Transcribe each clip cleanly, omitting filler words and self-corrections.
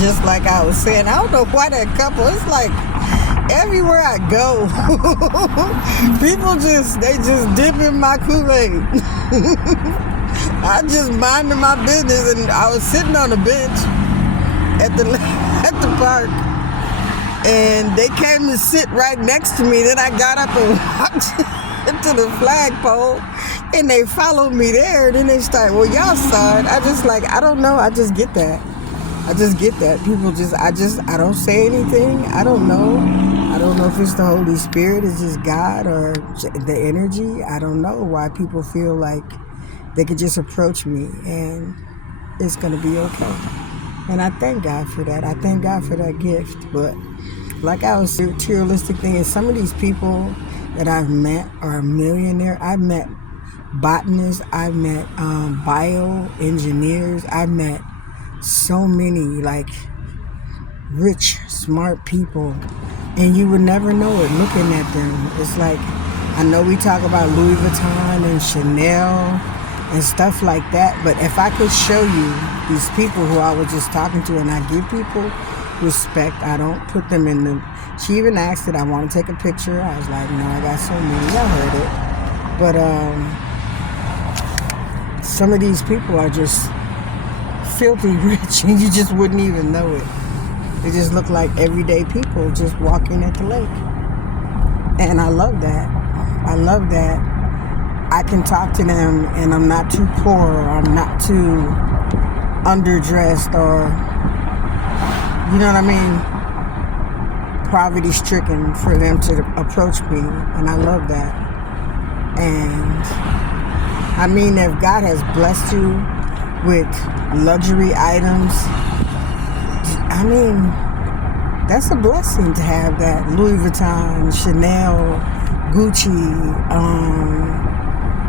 just like I was saying, I don't know why that couple, it's like everywhere I go, people they just dip in my Kool-Aid. I just minded my business, and I was sitting on a bench at the park, and they came to sit right next to me. Then I got up and walked into the flagpole, and they followed me there. Then they started, well, y'all saw it. I don't know. I just get that. People I don't say anything. I don't know. I don't know if it's the Holy Spirit, it's just God, or the energy. I don't know why people feel like they could just approach me and it's going to be okay. And I thank God for that. I thank God for that gift. But like I was saying, materialistic thing is some of these people that I've met are a millionaire. I've met botanists. I've met bioengineers. I've met so many like rich, smart people. And you would never know it looking at them. It's like, I know we talk about Louis Vuitton and Chanel and stuff like that, but if I could show you these people who I was just talking to, and I give people respect, I don't put them in the... She even asked that I want to take a picture. I was like, no, I got so many. Y'all heard it. But some of these people are just filthy rich, and you just wouldn't even know it. They just look like everyday people just walking at the lake. And I love that. I can talk to them and I'm not too poor, or I'm not too underdressed, or, you know what I mean, poverty stricken for them to approach me. And I love that. And I mean, if God has blessed you with luxury items, I mean, that's a blessing to have that. Louis Vuitton, Chanel, Gucci,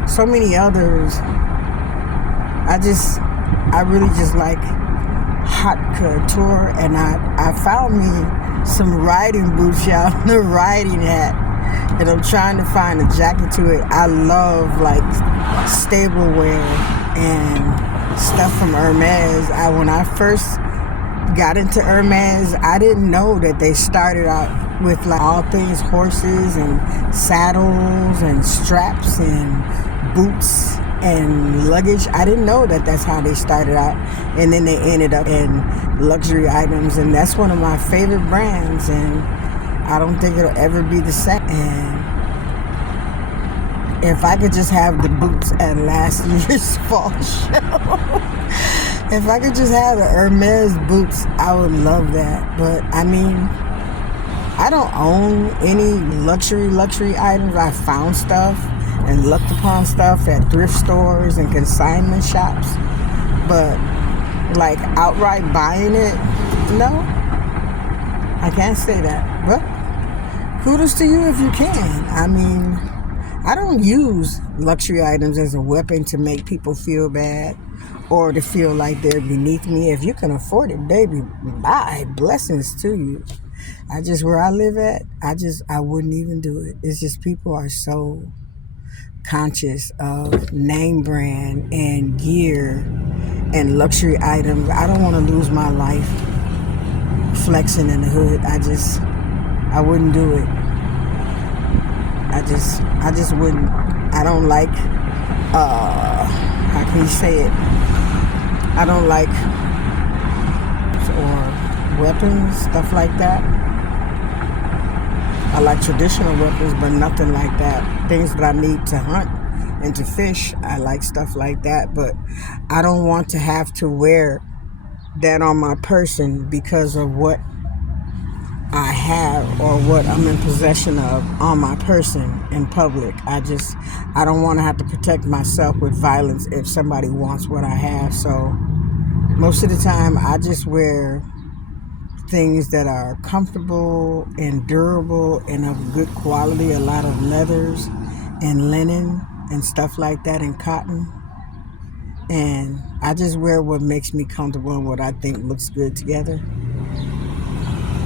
so many others. I really just like Haute Couture, and I found me some riding boots, y'all, and a riding hat, and I'm trying to find a jacket to it. I love like stable wear and stuff from Hermes. When I first got into Hermes, I didn't know that they started out with like all things horses and saddles and straps and boots and luggage. I didn't know that that's how they started out, and then they ended up in luxury items, and that's one of my favorite brands, and I don't think it'll ever be the same. And if I could just have the boots at last year's fall show, if I could just have the Hermes boots, I would love that. But I mean, I don't own any luxury items. I found stuff and looked upon stuff at thrift stores and consignment shops. But like outright buying it, no, I can't say that. But kudos to you if you can. I mean, I don't use luxury items as a weapon to make people feel bad or to feel like they're beneath me. If you can afford it, baby, bye. Blessings to you. Where I live at, I wouldn't even do it. It's just people are so conscious of name brand and gear and luxury items. I don't want to lose my life flexing in the hood. I wouldn't do it. I just wouldn't. I don't like, how can you say it? I don't like, or weapons, stuff like that. I like traditional weapons, but nothing like that. Things that I need to hunt and to fish, I like stuff like that. But I don't want to have to wear that on my person because of what I have or what I'm in possession of on my person in public. I don't want to have to protect myself with violence if somebody wants what I have. So most of the time I just wear things that are comfortable and durable and of good quality, a lot of leathers and linen and stuff like that, and cotton. And I just wear what makes me comfortable and what I think looks good together.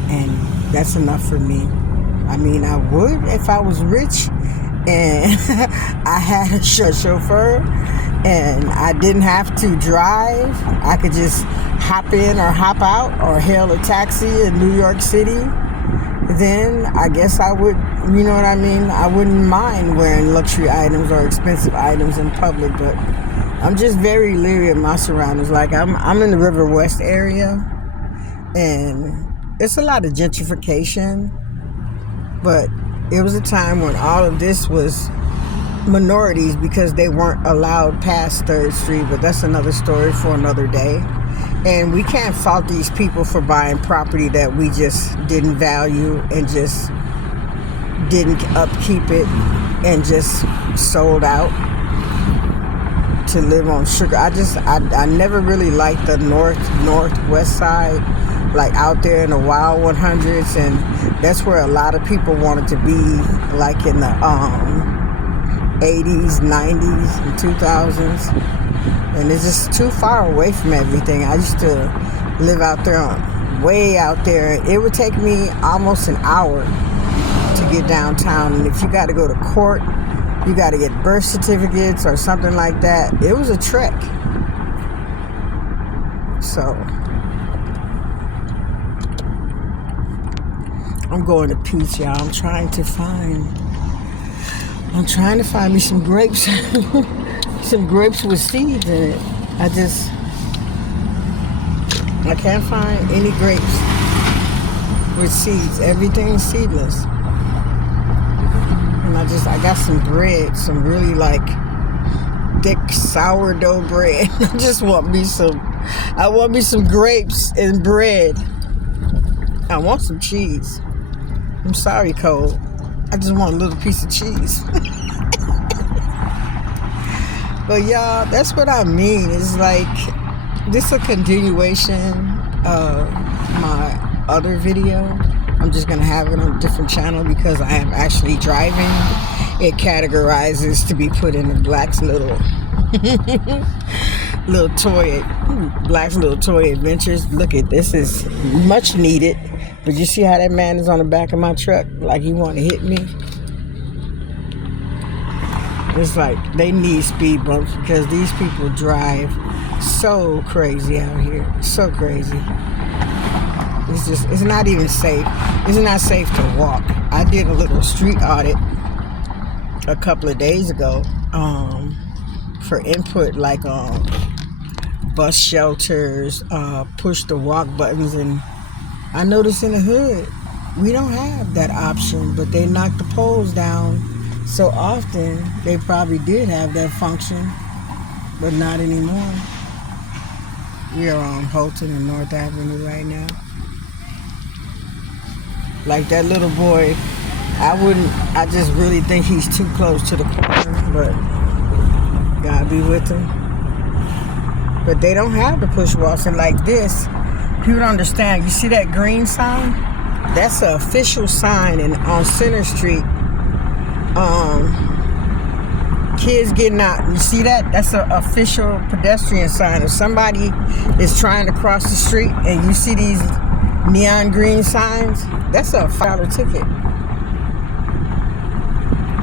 And that's enough for me. I mean, I would if I was rich and I had a chauffeur and I didn't have to drive. I could just hop in or hop out or hail a taxi in New York City, then I guess I would, you know what I mean? I wouldn't mind wearing luxury items or expensive items in public, but I'm just very leery of my surroundings. Like I'm in the River West area, and it's a lot of gentrification, but it was a time when all of this was minorities because they weren't allowed past 3rd Street, but that's another story for another day. And we can't fault these people for buying property that we just didn't value and just didn't upkeep it and just sold out to live on sugar. I never really liked the northwest side, like out there in the wild 100s, and that's where a lot of people wanted to be, like in the 80s, 90s, and 2000s. And it's just too far away from everything. I used to live out there, way out there. It would take me almost an hour to get downtown. And if you got to go to court, you got to get birth certificates or something like that. It was a trek. So I'm going to Peach, y'all. I'm trying to find me some grapes. Some grapes with seeds in it. I can't find any grapes with seeds. Everything's seedless. And I got some bread, some really like thick sourdough bread. I want me some grapes and bread. I want some cheese. I'm sorry, Cole. I just want a little piece of cheese. But y'all, that's what I mean. It's like, this is a continuation of my other video. I'm just going to have it on a different channel because I am actually driving. It categorizes to be put in the Black's little Black's little toy adventures. Look at this, is much needed. But you see how that man is on the back of my truck like he want to hit me? It's like they need speed bumps because these people drive so crazy out here. So crazy. It's not even safe. It's not safe to walk. I did a little street audit a couple of days ago for input, like bus shelters, push to walk buttons, and I noticed in the hood we don't have that option, but they knocked the poles down so often. They probably did have that function, but not anymore. We are on Haute and North Avenue right now. Like that little boy, I just really think he's too close to the corner, but God be with him. But they don't have the push walks, and like this, people don't understand. You see that green sign? That's an official sign on Center Street. Kids getting out. You see that? That's an official pedestrian sign. If somebody is trying to cross the street and you see these neon green signs, that's a $5 ticket.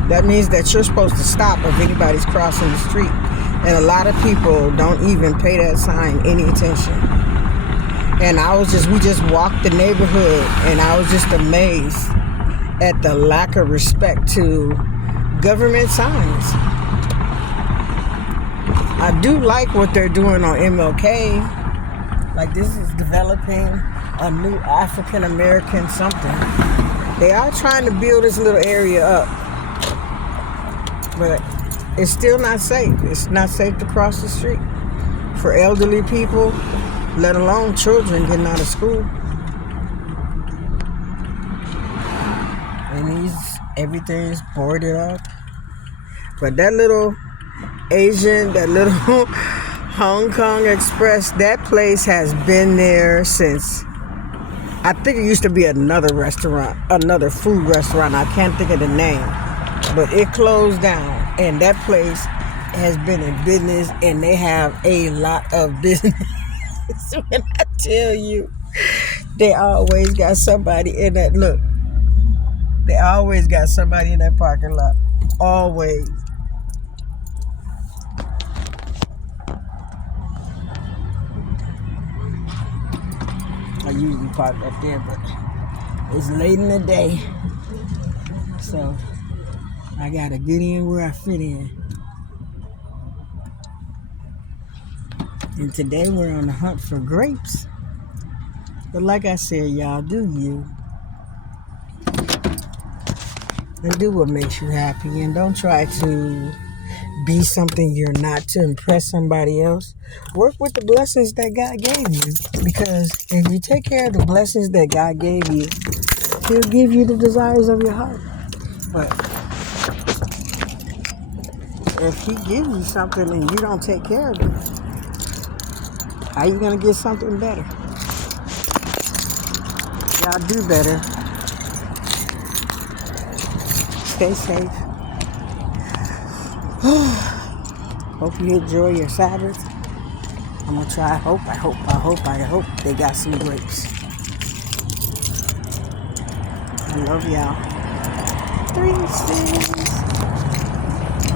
That means that you're supposed to stop if anybody's crossing the street. And a lot of people don't even pay that sign any attention. And we just walked the neighborhood, and I was just amazed at the lack of respect to government signs. I do like what they're doing on MLK. Like, this is developing a new African American something. They are trying to build this little area up, but it's still not safe. It's not safe to cross the street for elderly people, let alone children getting out of school. And everything's boarded up. But that little Hong Kong Express, that place has been there since, I think it used to be another restaurant, another food restaurant. I can't think of the name, but it closed down. And that place has been in business, and they have a lot of business. When I tell you, they always got somebody in that, look, they always got somebody in that parking lot. Always. usually park up there, but it's late in the day, so I gotta get in where I fit in. And today we're on the hunt for grapes. But like I said, y'all, do you. And do what makes you happy. And don't try to be something you're not to impress somebody else. Work with the blessings that God gave you. Because if you take care of the blessings that God gave you, He'll give you the desires of your heart. But if He gives you something and you don't take care of it, how you going to get something better? Y'all do better. Stay safe. Hope you enjoy your Sabbath. I'm going to try. I hope they got some grapes. I love y'all. 3 6.